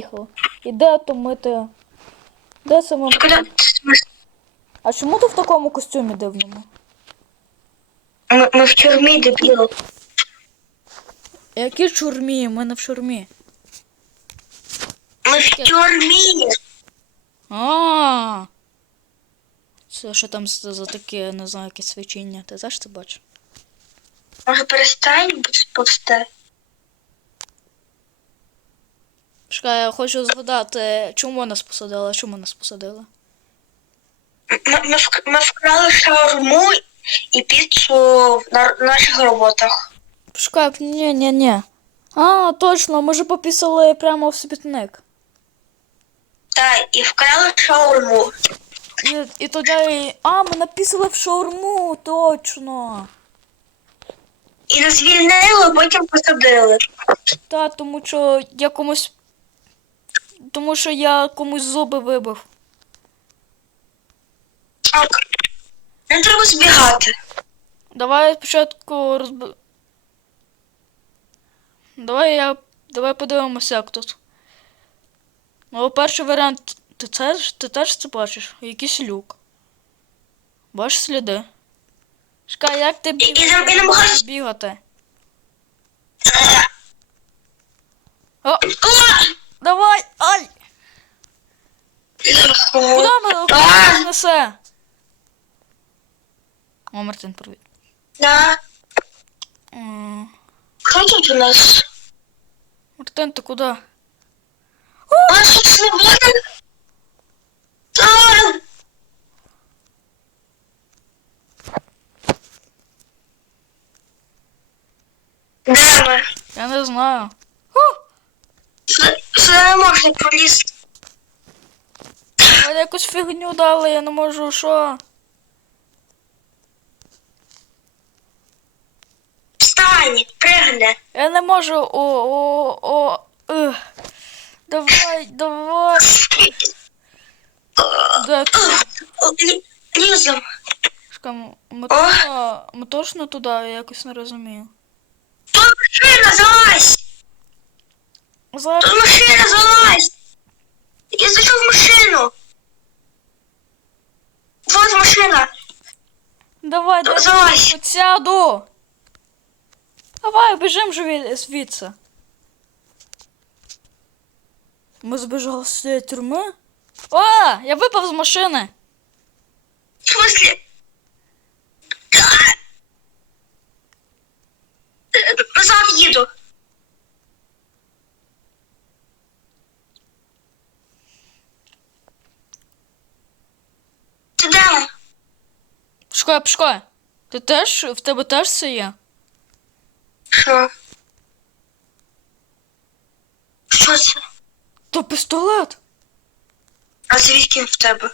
поїхали. І де то ми те. Де це ми? Куди? А чому ти в такому костюмі дивному? Ми, ми в тюрмі, дебіло. Які чурмі? Ми не в чурмі. Ми в тюрмі. А. Це що там за, за таке, не знаю, якесь свічення. Ти знаєш це бачиш? Може перестань бути пусте? Чекай, я хочу згадати, чому нас посадили, чому нас посадили? Ми, ми, ми вкрали шаурму і піцу на наших роботах. Чекай, ні, ні, ні. А, точно, ми ж пописали прямо в смітник. Так, і вкрали шаурму. І, і тоді. А, ми написали в шаурму, точно. І нас звільнили, а потім посадили. Та, тому що я комусь. Тому що я комусь зуби вибив. Так. Не треба збігати. Давай спочатку розб... Давай я. Давай подивимося, як тут. Ну, перший варіант. Ти це ж ти теж це бачиш? Якийсь люк. Бачиш сліди. Чекай, як ти бігаєш? бігати? О, А! Давай! Ай! Мене куди нас несе? О, Мартин, привіт. Да. М, Хто тут у нас? Мартин, ти куди? У нас тут буде? А! Де ми? Я не знаю. Не можна пролізти. Мені якусь фігню дали, я не можу що. Встань, пригни. Я не можу. О, о, о. Ех. Давай, давай. О, лі- Лізом. Чекай, м- ми точно, ми туди, я якось не розумію. Тут машина, залазь! Зараз. Тут машина, залазь! Я зайшов в машину. Вот машина. Давай, дай Залазь. я сяду. Давай, біжим же від- звідси. Ми збіжали з цієї тюрми. О, я випав з машини. В смысле? Пшкай, пшкай. Ти теж, в тебе теж це є? Що? Що це? То пістолет. А звідки в тебе?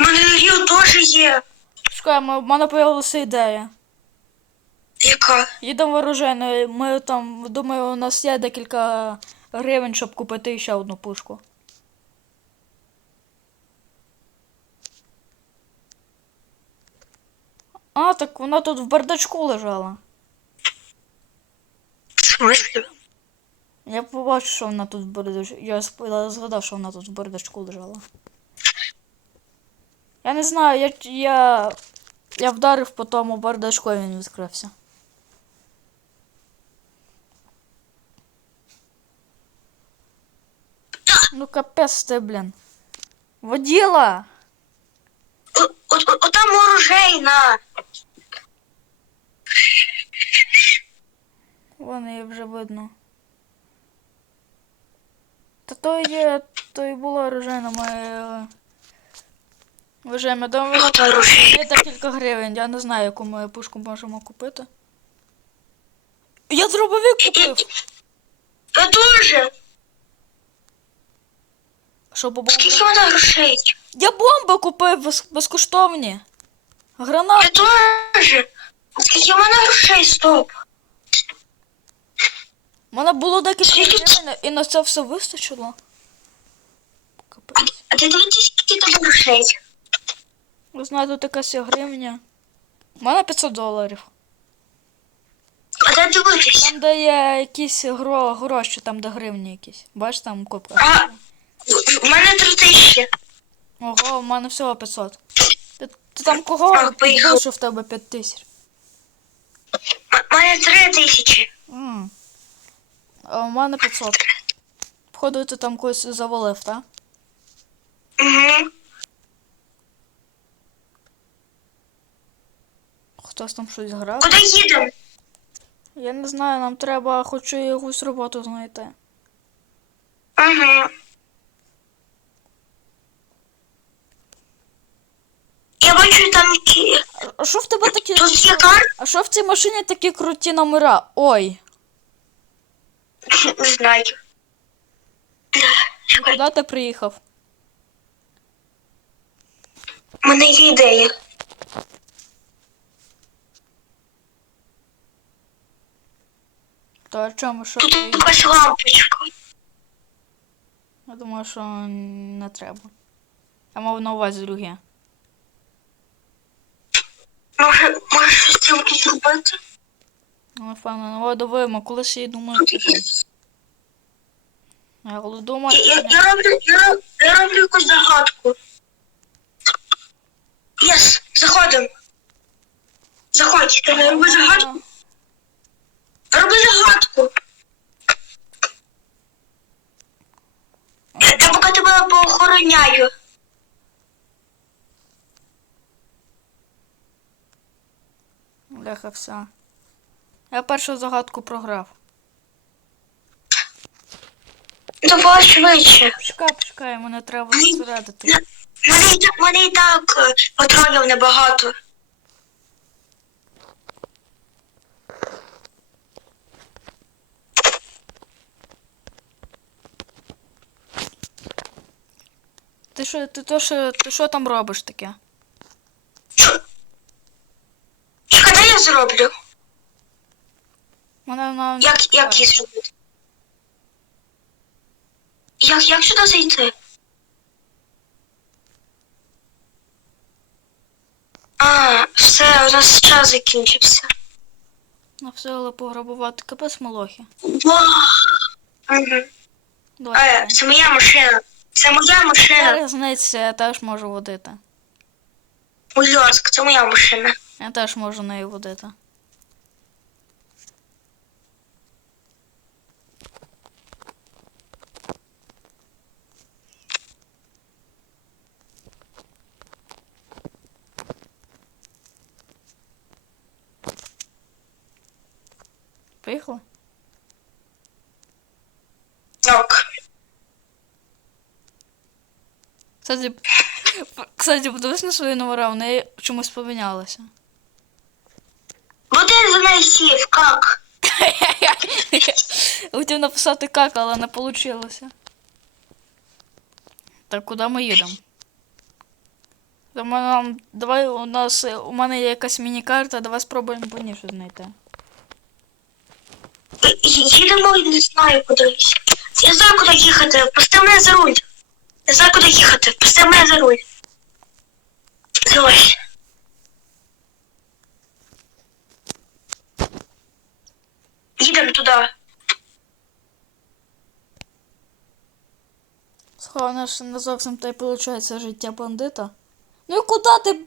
У мене Ріо теж є. Чекай, в мене появилася ідея. Яка? Їдемо в оружейну, ми там, думаю, у нас є декілька гривень, щоб купити ще одну пушку. А, так вона тут в бардачку лежала. Я побачив, що вона тут в бардачку. Я згадав, що вона тут в бардачку лежала. Я не знаю, я, я, я вдарив по тому бардачку, і він відкрився. Ну капець ти, блін. Воділа! От, там оружейна. Вон її вже видно. Та то є, то і було оружейно моє. Вважаємо, там От оружейна. є декілька гривень. Я не знаю, яку ми пушку можемо купити. Я дробовик купив! Я теж. Що бомби? Скільки вона грошей? Я бомби купив безкоштовні. Гранат. Я теж. Скільки в мене грошей, стоп. У мене було декілька гривень, і на це все вистачило. Капець. А ти дивіться, скільки там грошей. Ви знаєте, тут якась є гривня. У мене 500 доларів. А де дивитись? Там, де є якісь гро, гроші, там де гривні якісь. Бачиш, там копка. А, В мене три тисячі. Ого, у мене всього 500. Ти, ти там кого підбив, що в тебе 5 тисяч? В мене три тисячі. М. А у мене 500. Походу, ти там когось завалив, так? Угу. Хтось там щось грав. Куди їдемо? Я не знаю, нам треба хоч якусь роботу знайти. Угу. Я бачу там. А- що в тебе такі. Тут є карта. А що в цій машині такі круті номера? Ой, Не знаю. Чекай, куди ти приїхав? в мене є ідея. То о чому що Тут якась лампочка. Я думаю, що не треба. Я мав на увазі друге. Може, може щось тут зробити? Ну, напевно, ну дивимо, колись я думаю, Тут типу, є. я думаю, Я, я, я роблю, я, роб- я роблю якусь загадку. Єс, заходимо. Заходь, ти роби загадку. Роби загадку. Я, я поки тебе поохороняю. Бляха, все. Я першу загадку програв. Давай швидше. Чекай, чекай, мене треба зосередити. Мене і так, мене і так е, патронів небагато. Ти що, ти то що, ти що там робиш таке? Що? Чекай, дай я зроблю. Мене на Як, як її зробити? Як, як сюди зайти? А, все, у нас час закінчився. на все але пограбувати капець молохи. Угу. Е, це моя машина. Це моя машина. Різниця, я теж можу водити. Будь ласка, це моя машина. Я теж можу нею водити. Поїхали? Так. Кстати, кстати, подивись на свої номера, вони чомусь помінялися. Один за неї сів, як? Хотів написати как, але не вийшло. Так, куди ми їдемо? Нам, давай у нас у мене є якась міні-карта, давай спробуємо повніше знайти. Їдемо не знаю кудись. Я знаю, куди їхати. Пусти мене за руль. Я знаю, куди їхати. Пусти мене за руль. Давай. Їдемо туди. Сховане ж не зовсім та й виходить життя бандита. Ну і куди ти?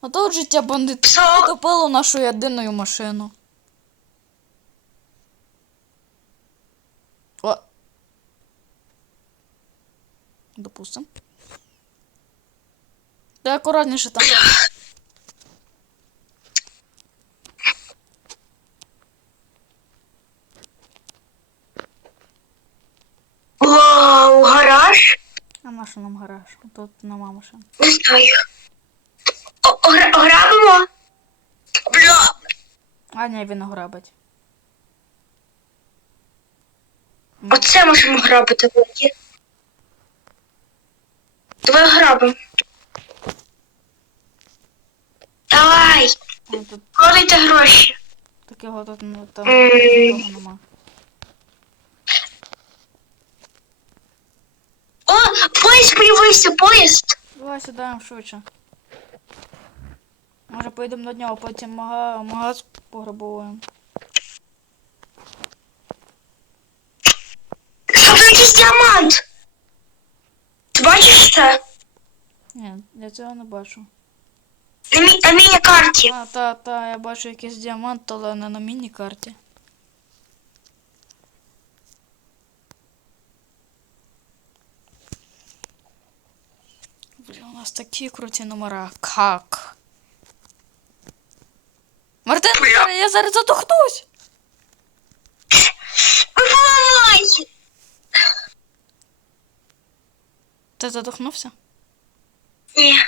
А то от життя бандита потопило нашу єдину машину. О. Допустим. Ти акуратніше там. Вау, гараж? А нам гараж. Тут нема машин. Не знаю. Ограбимо? Бля. А, ні, він грабить. Оце можемо грабити вроді. Давай грабимо. Давай, тут вкладайте гроші. такого тут ну, там М. нема. О, поїзд появився, поїзд. Давай сідаємо швидше. Може поїдемо до нього, потім мага, магаз пограбуємо. Що це якийсь діамант? Ти бачиш це? Ні, я цього не бачу. На, мі... на міні-карті. А, та, та, я бачу якийсь діамант, але не на міні-карті. Нас такі круті номера. Как? Мартин, я зараз задохнусь! Ти задохнувся? Ні.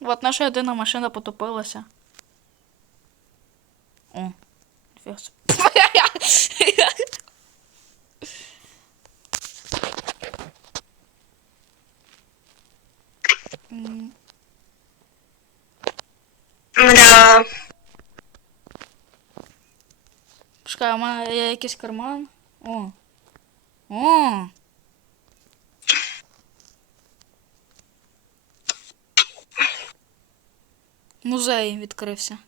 От наша єдина машина потопилася. О, ніфіга собі. М, Да. Чекай, у мене є якийсь карман. О. О. Музей відкрився.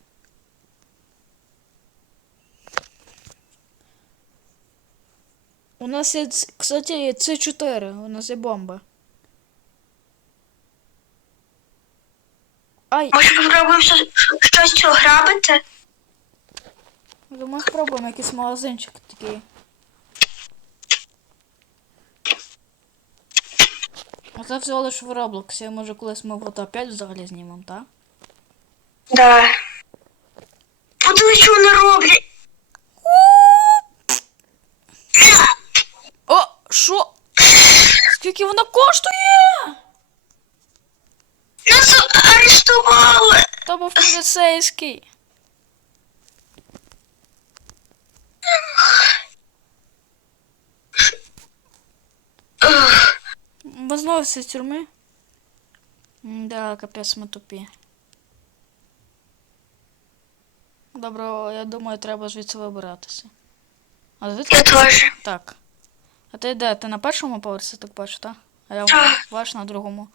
У нас є, кстати, є С4, у нас є бомба. Ай, Може попробуємо щось, щось грабити? Думаю, спробуємо якийсь магазинчик такий. А це всього лиш в Роблоксі, може колись ми вот опять взагалі знімемо, так? Да. Подивись, що вони роблять. О, що? Скільки вона коштує? Нас арештували. Та був поліцейський. Ви знову всі? Да, капець ми тупі. Добре, я думаю, треба звідси вибиратися. А звідки? Я теж. Так. А ти де? Ти на першому поверсі так бачу, так? А я бачу на другому.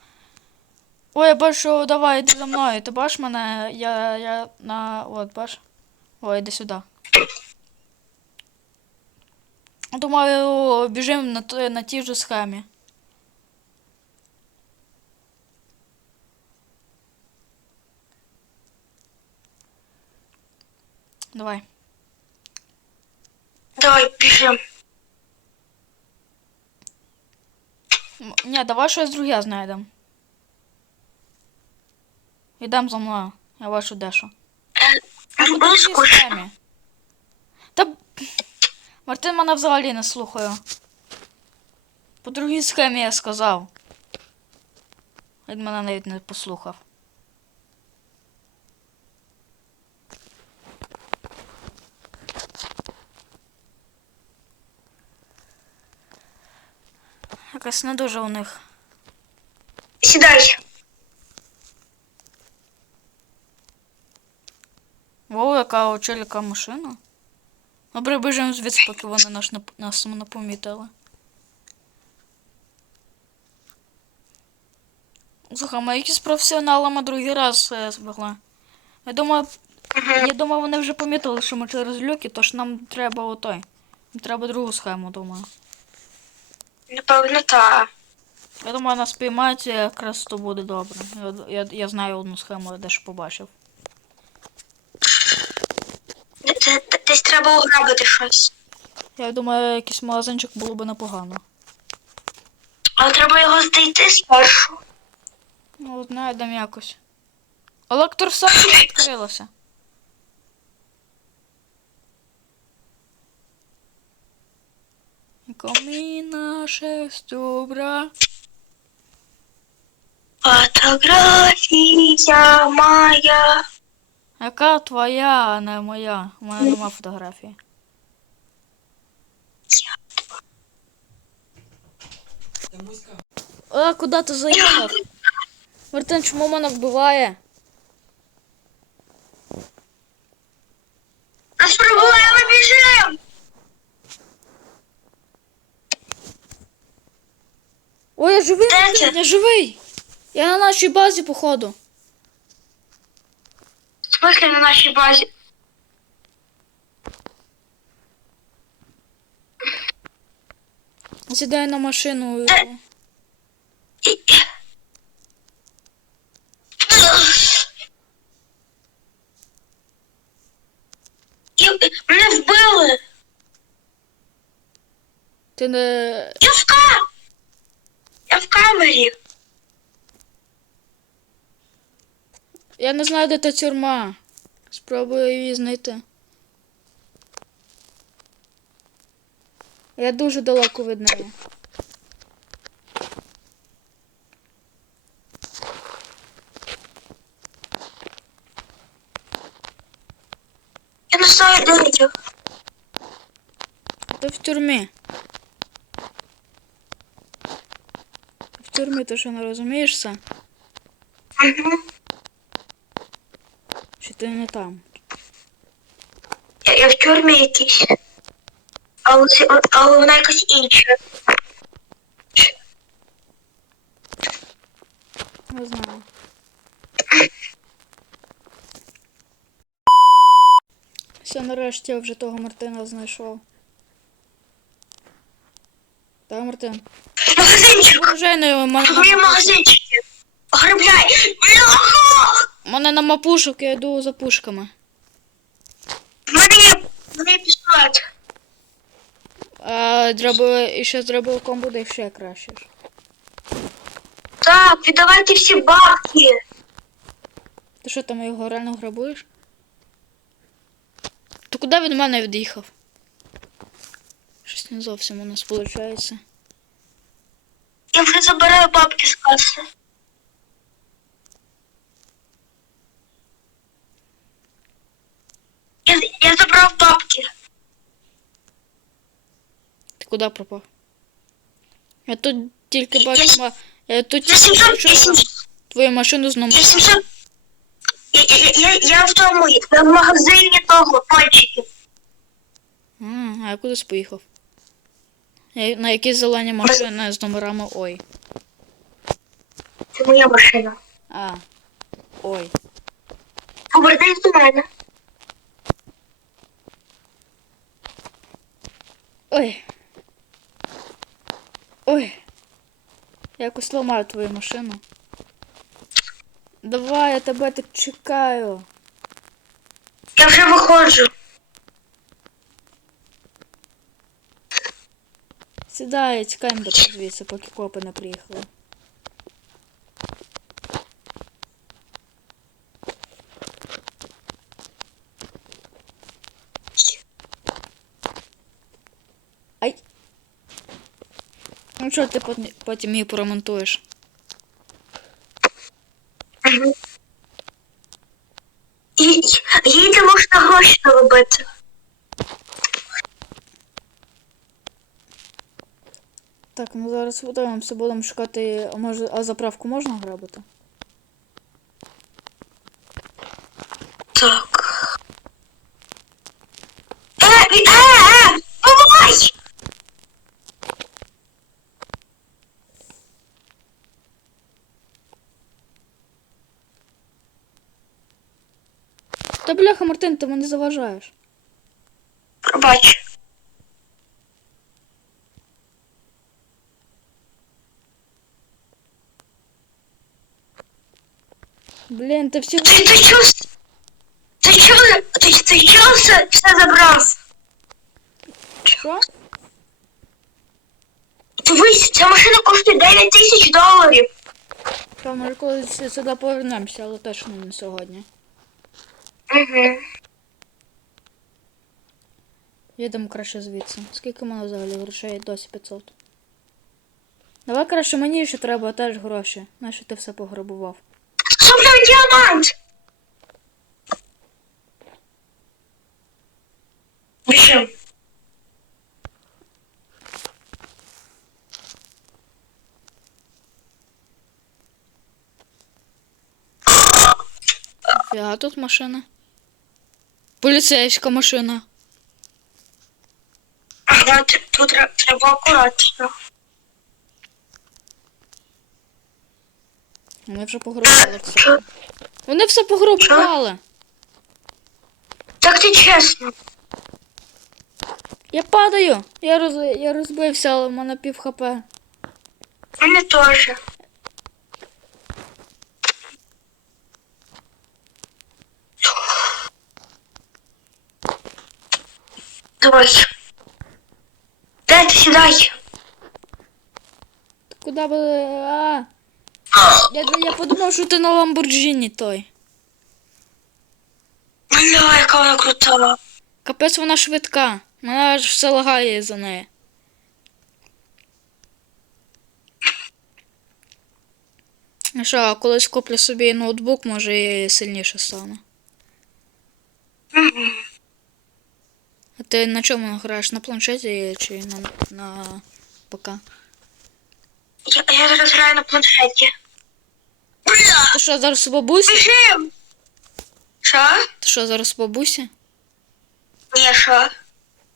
Ой, я бачу, давай, йди за мною. Ти бачиш мене? Я, я на. От, бачиш? Ой, йди сюди. Думаю, біжимо на, той- на тій же схемі. Давай. Давай біжимо. М, Ні, давай щось друге знайдемо. Йдемо за мною. Я бачу дещо. Е, По Близько. другій схемі. Та. Мартин мене взагалі не слухає. По другій схемі я сказав. Він мене навіть не послухав. Якось не дуже у них. Сідай. О, яка у челіка машина. Добре, біжимо звідси, поки вони не, нас не помітили. Слухай, ми якісь професіоналами другий раз е, збігли. Я думаю, я думаю, вони вже помітили, що ми через люки, тож нам треба отой. Нам треба другу схему, думаю. Напевно, так. Я думаю, нас піймають, якраз то буде добре. Я, я, я знаю одну схему, я дещо побачив. Десь треба ограбити щось. Я думаю, якийсь магазинчик було б непогано. Але треба його знайти спершу. Ну, знайдемо якось. Електростанція відкрилася. Коміна шестюбра. Фотографія моя. Яка твоя, а не моя? У мене нема фотографії. А, куди ти заїхав? Мартин, чому мене вбиває? Нас проблеми біжимо. Ой, я живий, Мартин, я живий. Я на нашій базі, походу. В смысле на нашій базі? Сідай на машину. Е. Мене вбили. Ти не. Я в кам... Я в камері. Я не знаю, де та тюрма. Спробую її знайти. Я дуже далеко від неї. Я не знаю, де я. Ти в тюрмі. В тюрмі ти що не розумієш це? Ти не там? Я, я в тюрмі якійсь. Але, але вона якась інша. Не знаю. Все, нарешті я вже того Мартина знайшов. Так, Мартин. Магазинчик! Його мене, Мої магазинчики! Ограбляй! Мене на мапушок, я йду за пушками. Мене мене є. А і ще з дробовиком буде ще краще. Так, віддавайте всі бабки. Ти що там його реально грабуєш? То куди від мене від'їхав? Щось не зовсім у нас виходить. Я вже забираю бабки з каси. Я, я забрав бабки. Ти куди пропав? Я тут тільки бачу. ма- Я тут тільки бачу твою машину з я номером. Я, я, я, я в тому, я в магазині того, пальчиків. А, а я кудись поїхав. Я, на якісь зелені машини з номерами ой. Це моя машина. А. Ой. Повернись до мене. Ой. Я якось ламаю твою машину. Давай, я тебе так чекаю. Я вже виходжу. Сідай, чекаємо до звідси, поки копи не приїхали. Ай. Ну що ти потім- її поремонтуєш? І їй не можна гроші робити. Так, ну зараз подивимося, будемо шукати. А може, а заправку можна грабити? Так. Бляха, Мартин, ти мені заважаєш. Пробач. Блін, ти всі. Ти, ти чого? Ти чого? Ти, ти чого все, все забрав? Що? Дивись, ця машина коштує 9 тисяч доларів. Що, може колись сюди повернемося, але точно не сьогодні. Угу. Їдемо краще звідси. Скільки в мене взагалі грошей? Досі 500. Давай краще мені ще треба теж гроші. Нащо ти все пограбував? Діамант! Біжим. Фіга тут машина. Поліцейська машина. Ага, тут треба акуратно. Вони вже пограбували все. Вони все пограбували. Так ти чесно. Я падаю. Я, роз... я розбився, але в мене пів хп. Мене теж. Давай. Дай, ти сідай. Куди би. А. Я, я подумав, що ти на Ламборджині той. Бля, яка вона крута. Капець вона швидка. Мене аж все лагає за неї. Ну що, а колись куплю собі ноутбук, може і сильніше стану. Мгм. Ти на чому граєш? На планшеті чи на, на ПК? Я, я зараз граю на планшеті. Бля, Ти що зараз у бабусі? біжим. Що? Ти що зараз у бабусі? Ні, що?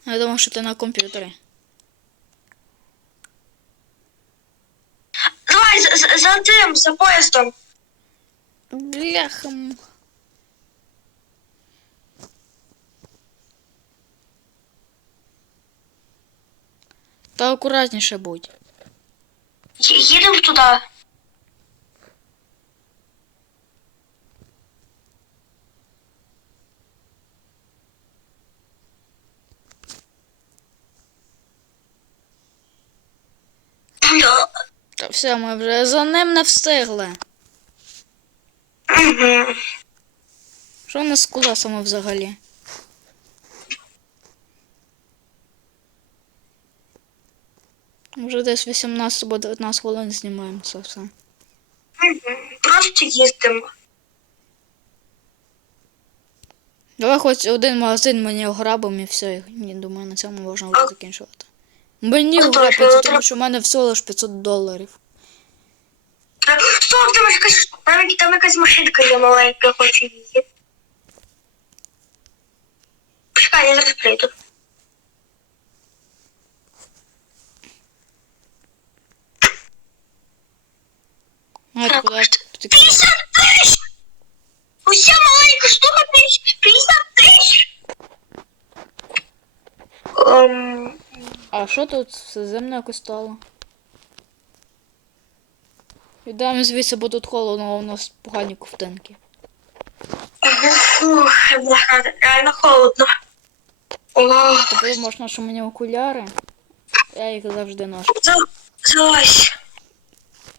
Я думав, що ти на комп'ютері. Давай, за, за, за тим, за поїздом. Бляха. Та акуратніше будь. Їдемо туди. Та все, ми вже за ним не встигли. Що в нас з колесами взагалі? Вже десь 18 або 19 хвилин знімаємо це все. Просто їздимо. Давай хоч один магазин мені ограбимо і все. Ні, думаю, на цьому можна вже закінчувати. Мені Ну, ограбити, добре, тому що в мене всього лиш 500 доларів. Стоп, там якась, там, там якась машинка є маленька, хочу її. Почекай, я зараз прийду. А, Так, куди ти- 50 тисяч! Уся маленька штука 50 тисяч! Ем, А що тут все зимно якось стало? Йдемо звідси, бо тут холодно, а у нас погані ковтинки. фух, реально холодно. Тобі можна, що мені окуляри. Я їх завжди ношу. за- залазь.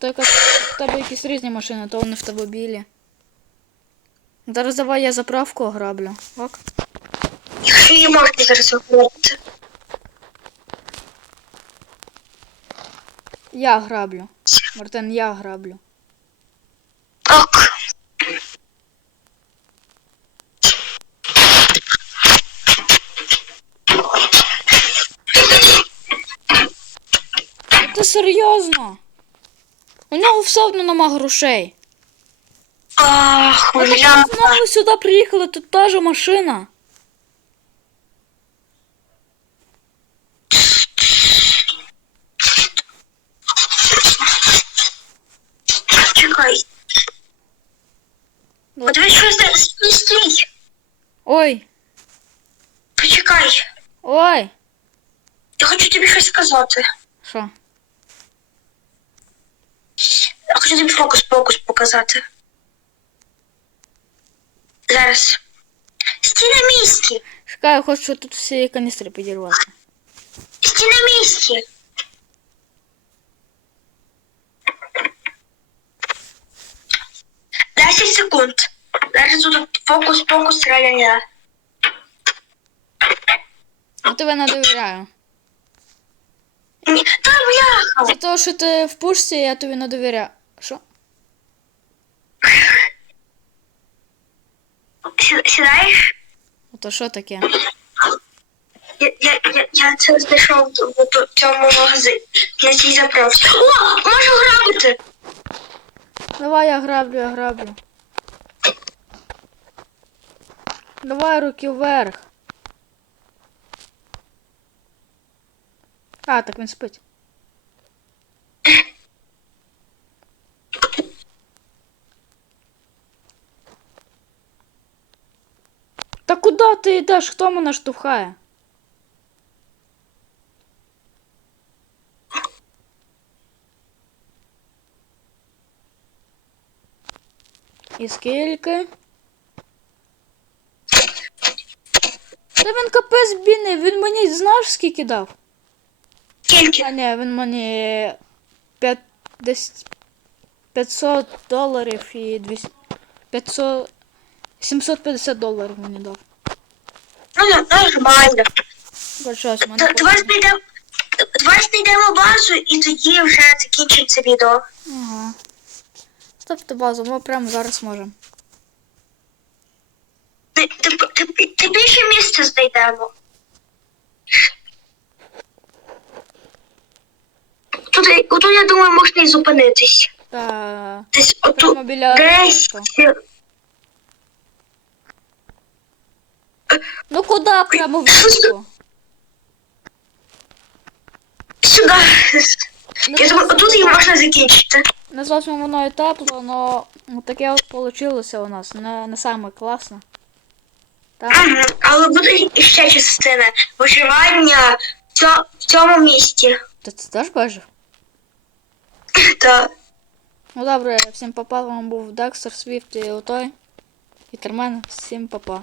То якась в тебе якісь різні машини, то вони в тебе білі. Зараз давай я заправку ограблю. Ок. Її можна зараз виходити. Я граблю. Мартин, я граблю. Ок. Ти серйозно? У нього все одно нема грошей. Ах, ти бля. знову сюди приїхали, тут та же машина. Чекай. Подивись, що стій. Ой, Почекай. ой. Я хочу тобі щось сказати. Що? Я хочу тобі фокус-покус показати. Зараз. Стій на місці. Чекай, я хочу тут всі каністри підірвати. Стій на місці. Десять секунд. Зараз тут фокус-покус реально. Я тебе не довіряю. Ні, Та бляха. За те, що ти в пушці, я тобі не довіряю. Що? Сі- Сідаєш? Ото що таке? Я, я, я, я це знайшов в цьому магазині. На цій заправці. О, можу грабити. Давай я граблю, я граблю. Давай руки вверх. А, так він спить. Куда ты йдеш? Хто мене штовхає? І скільки? Та він капець бідний, він мені знаешь скільки дав? Скільки? А не він мені 5, 10, 500 доларів і 200, 500, 750 долларов мені дав. Ну, нормально. Бачать, мене Д- Давай знайдемо. Давай знайдемо базу і тоді вже закінчимо це відео. Ага. Ставте базу, ми прямо зараз можемо. Ти, ти, ти, ти більше місця знайдемо. Тут, отут, я думаю, можна і зупинитись. Та Десь отут. прямо біля Десь. аеропорту. Ну куди прямо в річку? Сюди. Не Я думаю, отут її можна закінчити. Не зовсім воно і тепло, но ну, таке от получилося у нас. Не, не саме класно. Так? Ага, але буде ще частина виживання в цьо- в цьому місті. Ти це теж бачив? Так. Ну добре, всім папа, вам був Декстер, Свіфт і отой. І Термен, всім папа.